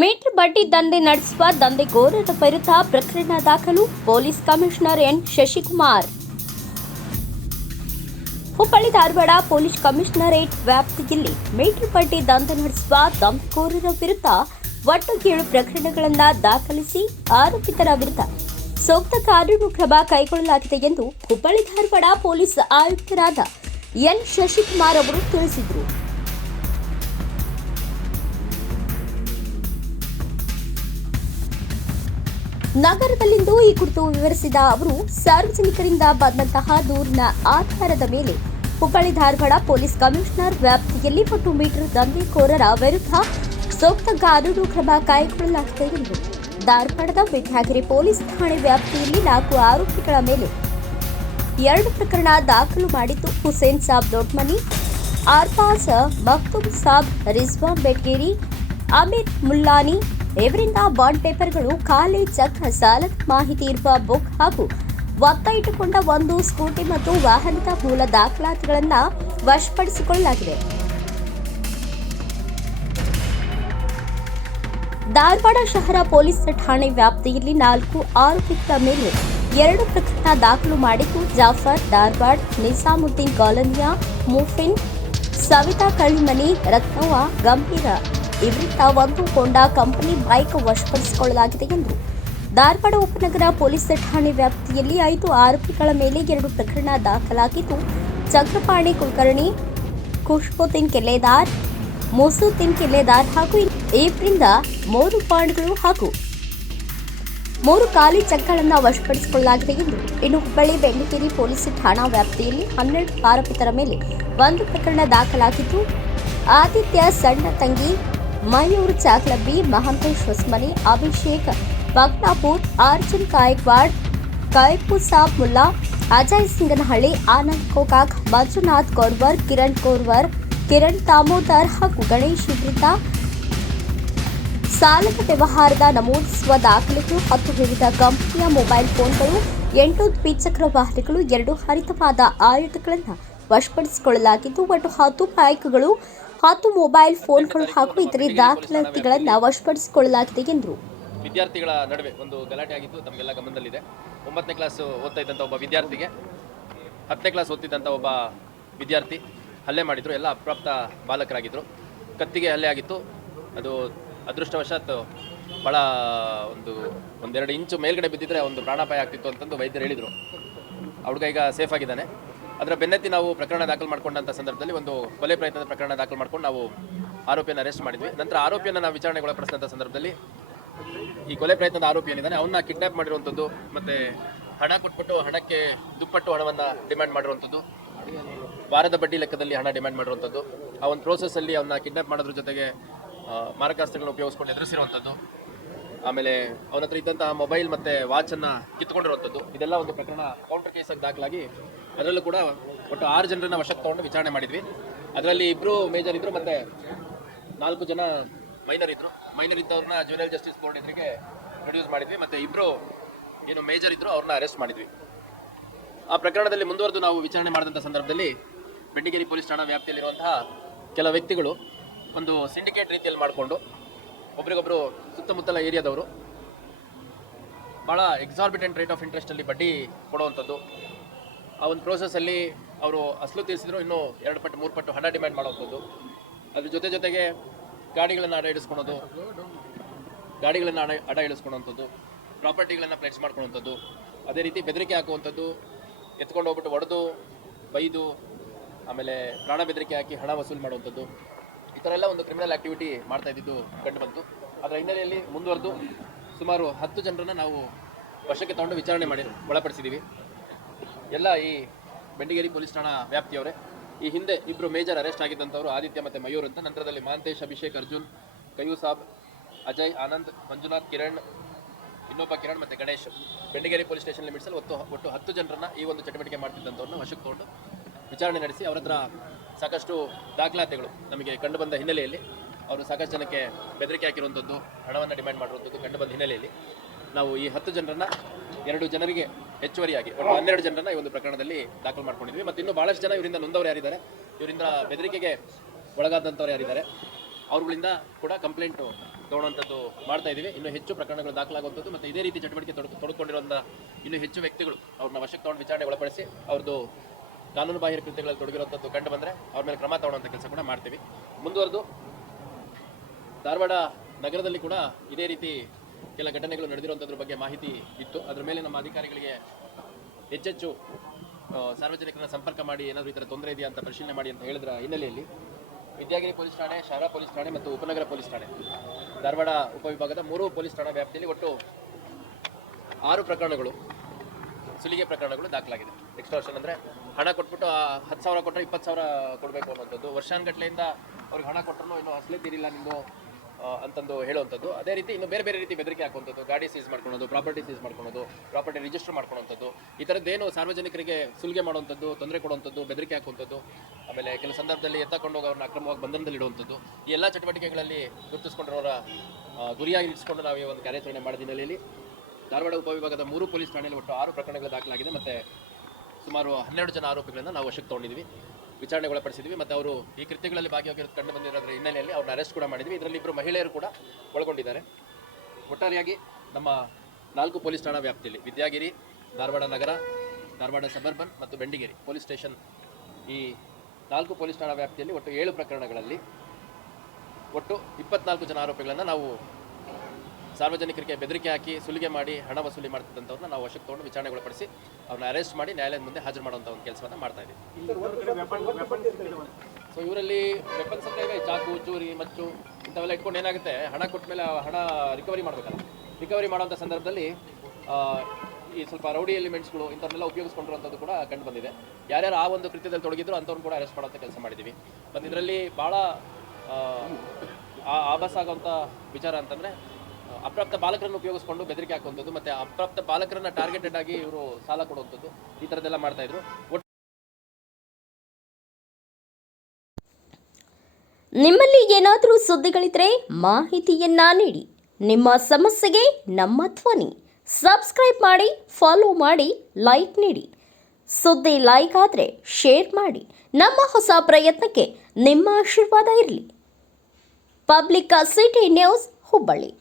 Metre ಬಡ್ಡಿ ದಂಧೆ ನಡೆಸುವ ದಂಧೆಕೋರರ ವಿರುದ್ಧ ಪ್ರಕರಣ ದಾಖಲು police commissioner N Shashikumar. Hubballi Dharwad police commissionerate ವ್ಯಾಪ್ತಿಯಲ್ಲಿ ಮೀಟರ್ ಬಡ್ಡಿ ದಂಧೆ ನಡೆಸುವ ದಂಧೆಕೋರರ ವಿರುದ್ಧ ಒಟ್ಟು 7 ಪ್ರಕರಣಗಳನ್ನು ದಾಖಲಿಸಿ ಆರೋಪಿತರ ವಿರುದ್ಧ ಸೂಕ್ತ ಕಾನೂನು ಕ್ರಮ ಕೈಗೊಳ್ಳಲಾಗಿದೆ ಎಂದು ಹುಬ್ಬಳ್ಳಿ ಧಾರವಾಡ ಪೊಲೀಸ್ ಆಯುಕ್ತರಾದ ಎನ್ ಶಶಿಕುಮಾರ್ ಅವರು ತಿಳಿಸಿದರು. ನಗರದಲ್ಲಿಂದು ಈ ಕುರಿತು ವಿವರಿಸಿದ ಅವರು, ಸಾರ್ವಜನಿಕರಿಂದ ಬಂದಂತಹ ದೂರಿನ ಆಧಾರದ ಮೇಲೆ ಹುಬ್ಬಳ್ಳಿ ಧಾರವಾಡ ಪೊಲೀಸ್ ಕಮಿಷನರ್ ವ್ಯಾಪ್ತಿಯಲ್ಲಿ ಒಟ್ಟು ಮೀಟರ್ ದಂಧೆಕೋರರ ವಿರುದ್ಧ ಸೂಕ್ತ ಕಾನೂನು ಕ್ರಮ ಕೈಗೊಳ್ಳಲಾಗಿದೆ ಎಂದರು. ಧಾರವಾಡದ ವಿದ್ಯಾಗಿರಿ ಪೊಲೀಸ್ ಠಾಣೆ ವ್ಯಾಪ್ತಿಯಲ್ಲಿ 4 ಆರೋಪಿಗಳ ಮೇಲೆ 2 ಪ್ರಕರಣ ದಾಖಲು ಮಾಡಿದ್ದು, ಹುಸೇನ್ ಸಾಬ್ ದೊಡ್ಮನಿ, ಆರ್ಬಾಜ್ ಮಕ್ತೂಮ್ ಸಾಬ್, ರಿಜ್ವಾನ್ ಬೆಟ್ಗೇರಿ, ಅಮೀರ್ ಮುಲ್ಲಾನಿ ಇವರಿಂದ ಬಾಂಡ್ ಪೇಪರ್ಗಳು, ಖಾಲಿ ಚೆಕ್, ಸಾಲದ ಮಾಹಿತಿ ಇರುವ ಬುಕ್ ಹಾಗೂ ಒತ್ತ ಇಟ್ಟುಕೊಂಡ 1 ಸ್ಕೂಟಿ ಮತ್ತು ವಾಹನದ ಮೂಲ ದಾಖಲಾತಿಗಳನ್ನು ವಶಪಡಿಸಿಕೊಳ್ಳಲಾಗಿದೆ. ಧಾರವಾಡ ಶಹರ ಪೊಲೀಸ್ ಠಾಣೆ ವ್ಯಾಪ್ತಿಯಲ್ಲಿ 4 ಆರೋಪಿಗಳ ಮೇಲೆ 2 ಪ್ರಕರಣ ದಾಖಲು ಮಾಡಿದ್ದು, ಜಾಫರ್ ಧಾರವಾಡ, ನಿಜಾಮುದ್ದೀನ್ ಕಾಲೋನಿಯ ಮುಫಿನ್, ಸವಿತಾ ಕಳ್ಳಿಮನಿ, ರತ್ನವ್ವ ಗಂಭೀರ ಇವರಿಂದ 1 ಹೋಂಡಾ ಕಂಪನಿ ಬೈಕ್ ವಶಪಡಿಸಿಕೊಳ್ಳಲಾಗಿದೆ ಎಂದರು. ಧಾರವಾಡ ಉಪನಗರ ಪೊಲೀಸ್ ಠಾಣೆ ವ್ಯಾಪ್ತಿಯಲ್ಲಿ 5 ಆರೋಪಿಗಳ ಮೇಲೆ 2 ಪ್ರಕರಣ ದಾಖಲಾಗಿದ್ದು, ಚಕ್ರಪಾಣಿ ಕುಲಕರ್ಣಿ, ಖುಷ್ಬುದ್ದೀನ್ ಕೆಲ್ಲೆದಾರ್, ಮುಸುದ್ದೀನ್ ಕೆಲ್ಲೆದಾರ್ ಹಾಗೂ ಇವರಿಂದ 3 ಬಾಂಡ್ಗಳು ಹಾಗೂ 3 ಖಾಲಿ ಚೆಕ್ಗಳನ್ನು ವಶಪಡಿಸಿಕೊಳ್ಳಲಾಗಿದೆ ಎಂದರು. ಇನ್ನು ಹುಬ್ಬಳ್ಳಿ ಬೆಂಗಳೂರು ಪೊಲೀಸ್ ಠಾಣಾ ವ್ಯಾಪ್ತಿಯಲ್ಲಿ 12 ಆರೋಪಿತರ ಮೇಲೆ 1 ಪ್ರಕರಣ ದಾಖಲಾಗಿದ್ದು, ಆದಿತ್ಯ ಸಣ್ಣ ತಂಗಿ, ಮಯೂರ್ ಚಾಕ್ಲಬ್ಬಿ, ಮಹಾಂತೇಶ್ ಹೊಸಮನಿ, ಅಭಿಷೇಕ್ ಬಗ್ನಾಪುರ್, ಅರ್ಜುನ್ ಕಾಯಕ್ವಾಡ್, ಕೈಪುಸಾಬ್ ಮುಲ್ಲಾ, ಅಜಯ್ ಸಿಂಗನಹಳ್ಳಿ, ಆನಂದ್ ಕೋಕಾಕ್, ಮಂಜುನಾಥ್ ಕೋರ್ವರ್, ಕಿರಣ್ ದಾಮೋದರ್ ಹಾಗೂ ಗಣೇಶ್ ಇವರಿಂದ ಸಾಲದ ವ್ಯವಹಾರದ ನಮೂದಿಸುವ ದಾಖಲೆಗಳು, 10 ವಿವಿಧ ಕಂಪನಿಯ ಮೊಬೈಲ್ ಫೋನ್ಗಳು, 8 ದ್ವಿಚಕ್ರ ವಾಹನಗಳು, 2 ಹರಿತವಾದ ಆಯುಧಗಳನ್ನು ವಶಪಡಿಸಿಕೊಳ್ಳಲಾಗಿದ್ದು, ಒಟ್ಟು 10 ಬೈಕ್ಗಳು, 10 ಮೊಬೈಲ್ ಫೋನ್ಗಳು ಹಾಗೂ ಇತರೆ ದಾಖಲಾತಿಗಳನ್ನು ವಶಪಡಿಸಿಕೊಳ್ಳಲಾಗಿದೆ ಎಂದರು. ವಿದ್ಯಾರ್ಥಿಗಳ ನಡುವೆ ಒಂದು ಗಲಾಟೆ ಆಗಿದ್ದು ತಮಗೆಲ್ಲ ಗಮನದಲ್ಲಿದೆ. 9ನೇ ಕ್ಲಾಸ್ ಓದ್ತಾ ಇದ್ದಂಥ ಒಬ್ಬ ವಿದ್ಯಾರ್ಥಿಗೆ 10ನೇ ಕ್ಲಾಸ್ ಓದ್ತಿದ್ದಂಥ ಒಬ್ಬ ವಿದ್ಯಾರ್ಥಿ ಹಲ್ಲೆ ಮಾಡಿದ್ರು. ಎಲ್ಲ ಅಪ್ರಾಪ್ತ ಬಾಲಕರಾಗಿದ್ದರು. ಕತ್ತಿಗೆ ಹಲ್ಲೆ ಆಗಿತ್ತು. ಅದು ಅದೃಷ್ಟವಶಾತ್ ಭಾಳ ಒಂದೆರಡು ಇಂಚು ಮೇಲ್ಗಡೆ ಬಿದ್ದಿದ್ರೆ ಒಂದು ಪ್ರಾಣಾಪಾಯ ಆಗ್ತಿತ್ತು ಅಂತಂದು ವೈದ್ಯರು ಹೇಳಿದರು. ಹುಡುಗ ಈಗ ಸೇಫ್ ಆಗಿದ್ದಾನೆ. ಅದರ ಬೆನ್ನತ್ತಿ ನಾವು ಪ್ರಕರಣ ದಾಖಲು ಮಾಡಿಕೊಂಡಂಥ ಸಂದರ್ಭದಲ್ಲಿ ಒಂದು ಕೊಲೆ ಪ್ರಯತ್ನದ ಪ್ರಕರಣ ದಾಖಲು ಮಾಡ್ಕೊಂಡು ನಾವು ಆರೋಪಿಯನ್ನು ಅರೆಸ್ಟ್ ಮಾಡಿದ್ವಿ. ನಂತರ ಆರೋಪಿಯನ್ನು ನಾವು ವಿಚಾರಣೆಗೆ ಒಳಪಡಿಸಿದಂಥ ಸಂದರ್ಭದಲ್ಲಿ ಈ ಕೊಲೆ ಪ್ರಯತ್ನದ ಆರೋಪಿ ಏನಿದ್ದಾನೆ ಅವನ್ನ ಕಿಡ್ನಾಪ್ ಮಾಡಿರುವಂಥದ್ದು, ಮತ್ತು ಹಣ ಕೊಟ್ಬಿಟ್ಟು ಹಣಕ್ಕೆ ದುಪ್ಪಟ್ಟು ಹಣವನ್ನು ಡಿಮ್ಯಾಂಡ್ ಮಾಡಿರುವಂಥದ್ದು, ವಾರದ ಬಡ್ಡಿ ಲೆಕ್ಕದಲ್ಲಿ ಹಣ ಡಿಮ್ಯಾಂಡ್ ಮಾಡಿರುವಂಥದ್ದು, ಆ ಒಂದು ಪ್ರೋಸೆಸ್ಸಲ್ಲಿ ಅವನ್ನ ಕಿಡ್ನಾಪ್ ಮಾಡೋದ್ರ ಜೊತೆಗೆ ಮಾರಕಾಸ್ತ್ರಗಳನ್ನು ಉಪಯೋಗಿಸ್ಕೊಂಡು ಎದುರಿಸಿರುವಂಥದ್ದು, ಆಮೇಲೆ ಅವನ ಹತ್ರ ಇದ್ದಂತಹ ಮೊಬೈಲ್ ಮತ್ತು ವಾಚನ್ನು ಕಿತ್ಕೊಂಡಿರುವಂಥದ್ದು, ಇದೆಲ್ಲ ಒಂದು ಪ್ರಕರಣ ಕೌಂಟರ್ ಕೇಸಾಗಿ ದಾಖಲಾಗಿ ಅದರಲ್ಲೂ ಕೂಡ ಒಟ್ಟು 6 ಜನರನ್ನ ವಶಕ್ಕೆ ತೊಗೊಂಡು ವಿಚಾರಣೆ ಮಾಡಿದ್ವಿ. ಅದರಲ್ಲಿ 2 ಮೇಜರ್ ಇದ್ದರು ಮತ್ತು 4 ಜನ ಮೈನರ್ ಇದ್ದರು. ಮೈನರ್ ಇದ್ದವ್ರನ್ನ ಜುವೆನೈಲ್ ಜಸ್ಟಿಸ್ ಬೋರ್ಡ್ ಎದುರಿಗೆ ಪ್ರೊಡ್ಯೂಸ್ ಮಾಡಿದ್ವಿ ಮತ್ತು 2 ಏನು ಮೇಜರ್ ಇದ್ದರು ಅವ್ರನ್ನ ಅರೆಸ್ಟ್ ಮಾಡಿದ್ವಿ. ಆ ಪ್ರಕರಣದಲ್ಲಿ ಮುಂದುವರೆದು ನಾವು ವಿಚಾರಣೆ ಮಾಡಿದಂಥ ಸಂದರ್ಭದಲ್ಲಿ ಬೆಂಡಿಗೇರಿ ಪೊಲೀಸ್ ಠಾಣಾ ವ್ಯಾಪ್ತಿಯಲ್ಲಿರುವಂತಹ ಕೆಲ ವ್ಯಕ್ತಿಗಳು ಒಂದು ಸಿಂಡಿಕೇಟ್ ರೀತಿಯಲ್ಲಿ ಮಾಡಿಕೊಂಡು ಒಬ್ರಿಗೊಬ್ಬರು ಸುತ್ತಮುತ್ತಲ ಏರಿಯಾದವರು ಭಾಳ ಎಕ್ಸಾರ್ಬಿಟೆಂಟ್ ರೇಟ್ ಆಫ್ ಇಂಟ್ರೆಸ್ಟಲ್ಲಿ ಬಡ್ಡಿ ಕೊಡುವಂಥದ್ದು, ಆ ಒಂದು ಪ್ರೋಸೆಸ್ಸಲ್ಲಿ ಅವರು ಅಸಲು ತೀರಿಸಿದ್ರು ಇನ್ನೂ 2 ಪಟ್ಟು 3 ಪಟ್ಟು ಹಣ ಡಿಮ್ಯಾಂಡ್ ಮಾಡುವಂಥದ್ದು, ಅದ್ರ ಜೊತೆಗೆ ಗಾಡಿಗಳನ್ನು ಅಡ ಇಳಿಸ್ಕೊಳ್ಳುವಂಥದ್ದು, ಪ್ರಾಪರ್ಟಿಗಳನ್ನು ಪ್ಲೆಡ್ಜ್ ಮಾಡ್ಕೊಳ್ಳುವಂಥದ್ದು, ಅದೇ ರೀತಿ ಬೆದರಿಕೆ ಹಾಕುವಂಥದ್ದು, ಎತ್ಕೊಂಡು ಹೋಗ್ಬಿಟ್ಟು ಹೊಡೆದು ಬೈದು ಆಮೇಲೆ ಪ್ರಾಣ ಬೆದರಿಕೆ ಹಾಕಿ ಹಣ ವಸೂಲು ಮಾಡುವಂಥದ್ದು, ಈ ಥರ ಎಲ್ಲ ಒಂದು ಕ್ರಿಮಿನಲ್ ಆ್ಯಕ್ಟಿವಿಟಿ ಮಾಡ್ತಾ ಇದ್ದಿದ್ದು ಕಂಡು ಬಂತು. ಅದರ ಹಿನ್ನೆಲೆಯಲ್ಲಿ ಮುಂದುವರೆದು ಸುಮಾರು 10 ಜನರನ್ನು ನಾವು ವಶಕ್ಕೆ ತಗೊಂಡು ವಿಚಾರಣೆ ಮಾಡಿ ಒಳಪಡಿಸಿದ್ದೀವಿ. ಎಲ್ಲ ಈ ಬೆಂಡಿಗೇರಿ ಪೊಲೀಸ್ ಠಾಣಾ ವ್ಯಾಪ್ತಿಯವರೇ. ಈ ಹಿಂದೆ 2 ಮೇಜರ್ ಅರೆಸ್ಟ್ ಆಗಿದ್ದಂಥವ್ರು ಆದಿತ್ಯ ಮತ್ತು ಮಯೂರ್ ಅಂತ. ನಂತರದಲ್ಲಿ ಮಹಾಂತೇಶ್, ಅಭಿಷೇಕ್, ಅರ್ಜುನ್, ಕಯೂಸಾಬ್, ಅಜಯ್, ಆನಂದ್, ಮಂಜುನಾಥ್, ಇನ್ನೊಬ್ಬ ಕಿರಣ್ ಮತ್ತು ಗಣೇಶ್ ಬೆಂಡಿಗೇರಿ ಪೊಲೀಸ್ ಸ್ಟೇಷನ್ ಲಿಮಿಟ್ಸಲ್ಲಿ ಒಟ್ಟು 10 ಜನರನ್ನ ಈ ಒಂದು ಚಟುವಟಿಕೆ ಮಾಡ್ತಿದ್ದಂಥವ್ರನ್ನ ವಶಕ್ಕೆ ತಗೊಂಡು ವಿಚಾರಣೆ ನಡೆಸಿ ಅವರ ಹತ್ರ ಸಾಕಷ್ಟು ದಾಖಲಾತಿಗಳು ನಮಗೆ ಕಂಡು ಬಂದ ಹಿನ್ನೆಲೆಯಲ್ಲಿ, ಅವರು ಸಾಕಷ್ಟು ಜನಕ್ಕೆ ಬೆದರಿಕೆ ಹಾಕಿರುವಂಥದ್ದು, ಹಣವನ್ನು ಡಿಮ್ಯಾಂಡ್ ಮಾಡಿರುವಂಥದ್ದು ಕಂಡು ಬಂದ ಹಿನ್ನೆಲೆಯಲ್ಲಿ ನಾವು ಈ 10 ಜನರನ್ನ 2 ಜನರಿಗೆ ಹೆಚ್ಚುವರಿಯಾಗಿ ಒಟ್ಟು 12 ಜನರನ್ನ ಈ ಒಂದು ಪ್ರಕರಣದಲ್ಲಿ ದಾಖಲು ಮಾಡ್ಕೊಂಡಿದ್ವಿ. ಮತ್ತು ಇನ್ನೂ ಭಾಳಷ್ಟು ಜನ ಇವರಿಂದ ನೊಂದವರು ಯಾರಿದ್ದಾರೆ, ಇವರಿಂದ ಬೆದರಿಕೆಗೆ ಒಳಗಾದಂಥವ್ರು ಯಾರಿದ್ದಾರೆ, ಅವ್ರುಗಳಿಂದ ಕೂಡ ಕಂಪ್ಲೇಂಟು ತಗೊಳ್ಳುವಂಥದ್ದು ಮಾಡ್ತಾ ಇದ್ದೀವಿ. ಇನ್ನೂ ಹೆಚ್ಚು ಪ್ರಕರಣಗಳು ದಾಖಲಾಗುವಂಥದ್ದು ಮತ್ತು ಇದೇ ರೀತಿ ಚಟುವಟಿಕೆ ತೊಡಗಿಕೊಂಡಿರುವಂಥ ಇನ್ನೂ ಹೆಚ್ಚು ವ್ಯಕ್ತಿಗಳು ಅವ್ರನ್ನ ವಶಕ್ಕೆ ತಗೊಂಡು ವಿಚಾರಣೆ ಒಳಪಡಿಸಿ ಅವ್ರದ್ದು ಕಾನೂನು ಬಾಹಿರ ಕೃತ್ಯಗಳಲ್ಲಿ ತೊಡಗಿರುವಂಥದ್ದು ಕಂಡು ಬಂದರೆ ಅವ್ರ ಮೇಲೆ ಕ್ರಮ ತಗೊಳ್ಳುವಂಥ ಕೆಲಸ ಕೂಡ ಮಾಡ್ತೀವಿ. ಮುಂದುವರೆದು ಧಾರವಾಡ ನಗರದಲ್ಲಿ ಕೂಡ ಇದೇ ರೀತಿ ಕೆಲ ಘಟನೆಗಳು ನಡೆದಿರುವಂಥದ್ರ ಬಗ್ಗೆ ಮಾಹಿತಿ ಇತ್ತು. ಅದರ ಮೇಲೆ ನಮ್ಮ ಅಧಿಕಾರಿಗಳಿಗೆ ಹೆಚ್ಚೆಚ್ಚು ಸಾರ್ವಜನಿಕರನ್ನ ಸಂಪರ್ಕ ಮಾಡಿ ಏನಾದರೂ ಈ ಥರ ತೊಂದರೆ ಇದೆಯಾ ಅಂತ ಪರಿಶೀಲನೆ ಮಾಡಿ ಅಂತ ಹೇಳಿದ್ರ ಹಿನ್ನೆಲೆಯಲ್ಲಿ ವಿದ್ಯಾಗಿರಿ ಪೊಲೀಸ್ ಠಾಣೆ, ಶಾರಾ ಪೊಲೀಸ್ ಠಾಣೆ ಮತ್ತು ಉಪನಗರ ಪೊಲೀಸ್ ಠಾಣೆ, ಧಾರವಾಡ ಉಪವಿಭಾಗದ 3 ಪೊಲೀಸ್ ಠಾಣಾ ವ್ಯಾಪ್ತಿಯಲ್ಲಿ ಒಟ್ಟು 6 ಪ್ರಕರಣಗಳು, ಸುಲಿಗೆ ಪ್ರಕರಣಗಳು ದಾಖಲಾಗಿದೆ. ಎಕ್ಸ್ಟಾರ್ಷನ್ ಅಂದರೆ ಹಣ ಕೊಟ್ಬಿಟ್ಟು 10,000 ಕೊಟ್ಟರೆ 20,000 ಕೊಡಬೇಕು ಅನ್ನೋಂಥದ್ದು, ವರ್ಷಾನುಗಟ್ಟಲೆಯಿಂದ ಅವ್ರಿಗೆ ಹಣ ಕೊಟ್ಟರು ಇನ್ನೂ ಅಸಲೇ ತೀರಿಲ್ಲ ನಿಮ್ಮದು ಅಂತಂದು ಹೇಳುವಂಥದ್ದು. ಅದೇ ರೀತಿ ಇನ್ನು ಬೇರೆ ಬೇರೆ ರೀತಿ ಬೆದರಿಕೆ ಹಾಕುವಂಥದ್ದು, ಗಾಡಿ ಸೀಸ್ ಮಾಡ್ಕೊಳೋದು, ಪ್ರಾಪರ್ಟಿ ಸೀಸ್ ಮಾಡ್ಕೊಳೋದು, ಪ್ರಾಪರ್ಟಿ ರಿಜಿಸ್ಟರ್ ಮಾಡ್ಕೊಳೋಂಥದ್ದು, ಈ ಥರದ್ದೇನು ಸಾರ್ವಜನಿಕರಿಗೆ ಸುಲಿಗೆ ಮಾಡುವಂಥದ್ದು, ತೊಂದರೆ ಕೊಡುವಂಥದ್ದು, ಬೆದರಿಕೆ ಹಾಕುವಂಥದ್ದು, ಆಮೇಲೆ ಕೆಲವು ಸಂದರ್ಭದಲ್ಲಿ ಎತ್ತಕೊಂಡು ಹೋಗಿ ಅವ್ರನ್ನ ಅಕ್ರಮವಾಗಿ ಬಂಧನದಲ್ಲಿಡುವಂಥದ್ದು, ಈ ಎಲ್ಲ ಚಟುವಟಿಕೆಗಳಲ್ಲಿ ಗುರುತಿಸ್ಕೊಂಡಿರೋರ ಗುರಿಯಾಗಿ ಇರಿಸಿಕೊಂಡು ನಾವು ಈ ಒಂದು ಕಾರ್ಯಾಚರಣೆ ಮಾಡಿದ ಹಿನ್ನೆಲೆಯಲ್ಲಿ ಧಾರವಾಡ ಉಪವಿಭಾಗದ 3 ಪೊಲೀಸ್ ಠಾಣೆಯಲ್ಲಿ ಒಟ್ಟು 6 ಪ್ರಕರಣಗಳು ದಾಖಲಾಗಿದೆ. ಮತ್ತು ಸುಮಾರು 12 ಜನ ಆರೋಪಿಗಳನ್ನು ನಾವು ವಶಕ್ಕೆ ತೊಗೊಂಡಿದ್ದೀವಿ, ವಿಚಾರಣೆಗೆ ಒಳಪಡಿಸಿದ್ವಿ. ಮತ್ತು ಅವರು ಈ ಕೃತ್ಯಗಳಲ್ಲಿ ಭಾಗಿಯಾಗಿರೋದು ಕಂಡು ಬಂದಿರೋದ್ರ ಹಿನ್ನೆಲೆಯಲ್ಲಿ ಅವ್ರನ್ನ ಅರೆಸ್ಟ್ ಕೂಡ ಮಾಡಿದ್ವಿ. ಇದರಲ್ಲಿ 2 ಮಹಿಳೆಯರು ಕೂಡ ಒಳಗೊಂಡಿದ್ದಾರೆ. ಒಟ್ಟಾರೆಯಾಗಿ ನಮ್ಮ 4 ಪೊಲೀಸ್ ಠಾಣಾ ವ್ಯಾಪ್ತಿಯಲ್ಲಿ ವಿದ್ಯಾಗಿರಿ, ಧಾರವಾಡ ನಗರ, ಧಾರವಾಡ ಸಬರ್ಬನ್ ಮತ್ತು ಬೆಂಡಿಗೇರಿ ಪೊಲೀಸ್ ಸ್ಟೇಷನ್, ಈ 4 ಪೊಲೀಸ್ ಠಾಣಾ ವ್ಯಾಪ್ತಿಯಲ್ಲಿ ಒಟ್ಟು 7 ಪ್ರಕರಣಗಳಲ್ಲಿ ಒಟ್ಟು 24 ಜನ ಆರೋಪಿಗಳನ್ನು ನಾವು ಸಾರ್ವಜನಿಕರಿಗೆ ಬೆದರಿಕೆ ಹಾಕಿ ಸುಲಿಗೆ ಮಾಡಿ ಹಣ ವಸೂಲಿ ಮಾಡ್ತಿದ್ದಂಥವ್ರನ್ನ ನಾವು ವಶಕ್ಕೆ ತೊಗೊಂಡು ವಿಚಾರಣೆಗೆ ಒಳಪಡಿಸಿ ಅವ್ರನ್ನ ಅರೆಸ್ಟ್ ಮಾಡಿ ನ್ಯಾಯಾಲಯದ ಮುಂದೆ ಹಾಜರು ಮಾಡುವಂಥ ಒಂದು ಕೆಲಸವನ್ನು ಮಾಡ್ತಾ ಇದ್ದೀವಿ. ಸೊ ಇವರಲ್ಲಿ ವೆಪನ್ಸ್ ಅಂದರೆ ಇವೆ, ಚಾಕು, ಚೂರಿ, ಮಚ್ಚು ಇಂಥವೆಲ್ಲ ಇಟ್ಕೊಂಡು ಏನಾಗುತ್ತೆ, ಹಣ ಕೊಟ್ಟ ಮೇಲೆ ಹಣ ರಿಕವರಿ ಮಾಡಬೇಕಲ್ಲ. ರಿಕವರಿ ಮಾಡೋಂಥ ಸಂದರ್ಭದಲ್ಲಿ ಈ ಸ್ವಲ್ಪ ರೌಡಿ ಎಲಿಮೆಂಟ್ಸ್ಗಳು ಇಂಥವನ್ನೆಲ್ಲ ಉಪಯೋಗಿಸ್ಕೊಂಡಿರುವಂಥದ್ದು ಕೂಡ ಕಂಡು ಬಂದಿದೆ. ಯಾರ್ಯಾರು ಆ ಒಂದು ಕೃತ್ಯದಲ್ಲಿ ತೊಡಗಿದ್ರು ಅಂಥವ್ರನ್ನ ಕೂಡ ಅರೆಸ್ಟ್ ಮಾಡೋಂಥ ಕೆಲಸ ಮಾಡಿದ್ದೀವಿ. ಮತ್ತು ಇದರಲ್ಲಿ ಭಾಳ ಆಭಾಸ ಆಗೋಂಥ ವಿಚಾರ ಅಂತಂದರೆ ಅಪ್ರಾಪ್ತ ಬಾಲಕರನ್ನು ಉಪಯೋಗಿಸ್ಕೊಂಡು ಬೆದರಿಕೆ ಹಾಕುವಂಥದ್ದು, ಮತ್ತು ಅಪ್ರಾಪ್ತ ಬಾಲಕರನ್ನ ಟಾರ್ಗೆಟೆಡ್ ಆಗಿ ಇವರು ಸಾಲ ಕೊಡುವಂಥದ್ದು, ಈ ಥರದ್ದೆಲ್ಲ ಮಾಡ್ತಾಯಿದ್ರು. ನಿಮ್ಮಲ್ಲಿ ಏನಾದರೂ ಸುದ್ದಿಗಳಿದ್ರೆ ಮಾಹಿತಿಯನ್ನ ನೀಡಿ. ನಿಮ್ಮ ಸಮಸ್ಯೆಗೆ ನಮ್ಮ ಧ್ವನಿ. ಸಬ್ಸ್ಕ್ರೈಬ್ ಮಾಡಿ, ಫಾಲೋ ಮಾಡಿ, ಲೈಕ್ ನೀಡಿ. ಸುದ್ದಿ ಲೈಕ್ ಆದರೆ ಶೇರ್ ಮಾಡಿ. ನಮ್ಮ ಹೊಸ ಪ್ರಯತ್ನಕ್ಕೆ ನಿಮ್ಮ ಆಶೀರ್ವಾದ ಇರಲಿ. Public city news, Hubballi.